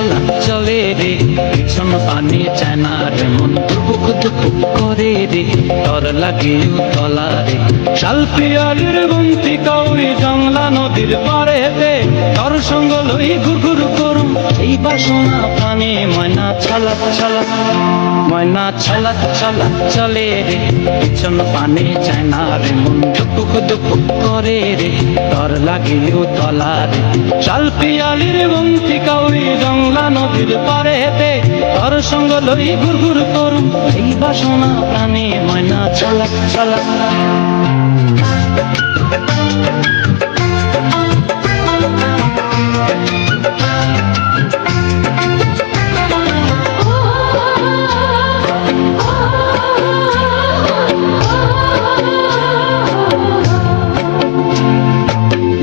চলা চলে রে পিছন পানি চায় না রে মন দুপুক দুপুক করে রে ডর লাগে তলা রে শালপিয়ালির বন্তি কাউরি জংলা নদীর পারে হেতে তোর সঙ্গ লই ঘুরঘুর করুম এই বাসনা প্রাণে ময়না ছলা ছলা ময়না ছলা ছলা চলে রে পিছন পানি চায় না রে মন দুপুক দুপুক করে রে ডর লাগে তলা রে শালপিয়ালির বন্তি কাউরি জংলা নদীর পারে হেতে তোর সঙ্গ লই ঘুরঘুর করুম এই বাসনা প্রাণে ময়না ছলা ছলা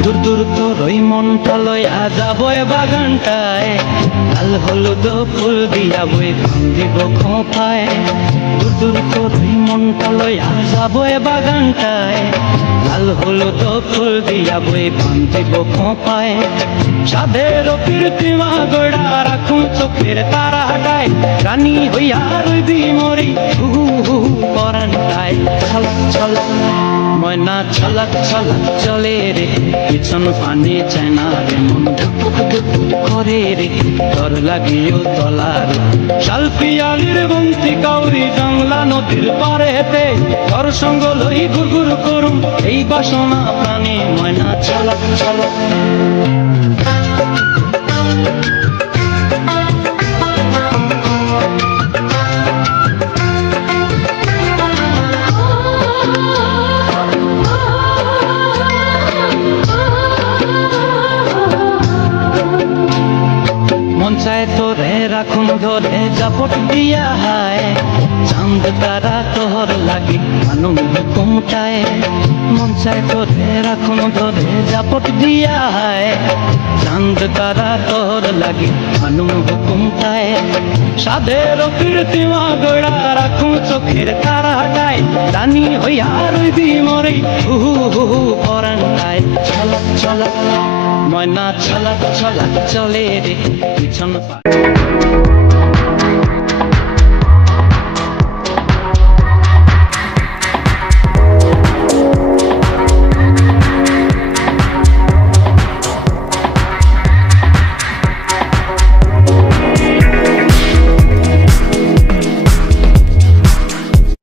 দূর দূর তোর ওই মনটা লইয়া যাবো বাগানটায় লাল হলুদ ফুল দিয়া বই দিব খোঁপায় দূর দূর তোর ওই মনটা লইয়া যাবো বাগানটায় লাল হলুদ ফুল দিয়া বই দিব খোঁপায় সাধের কীর্তিমা গোড়া রাখুন চোখের তারাটায় রানী হইয়া রইবি মরি হু হু পরানটায় ছলা ছলা ময়না ছলা ছলা চলে রে পিছন পানি চায় না রে মন দুপুক দুপুক করে রে ডর লাগিও তলা রে শালপিয়ালির বন্তি কাউরি জংলা নদীর পারে হেতে তোর সঙ্গ লই ঘুরঘুর করুম এই বাসনা প্রাণে ময়না ছলা ছলা মন চায় তোরে রাখুন ধরে জাপট দিয়া হায় চাঁদ তারা তোর লাগি মানুম হুকুমটায় মন চায় তোরে রাখুন ধরে জাপট দিয়া হায় চাঁদ তারা তোর লাগি মানুম হুকুমটায় সাধের কীর্তিমা গোড়া রাখুন চোখের তারাটায় রানী হইয়া রইবি মরে হু হু পরানটায় ছলা ছলা ময়না ছলা ছলা চলে রে পিছন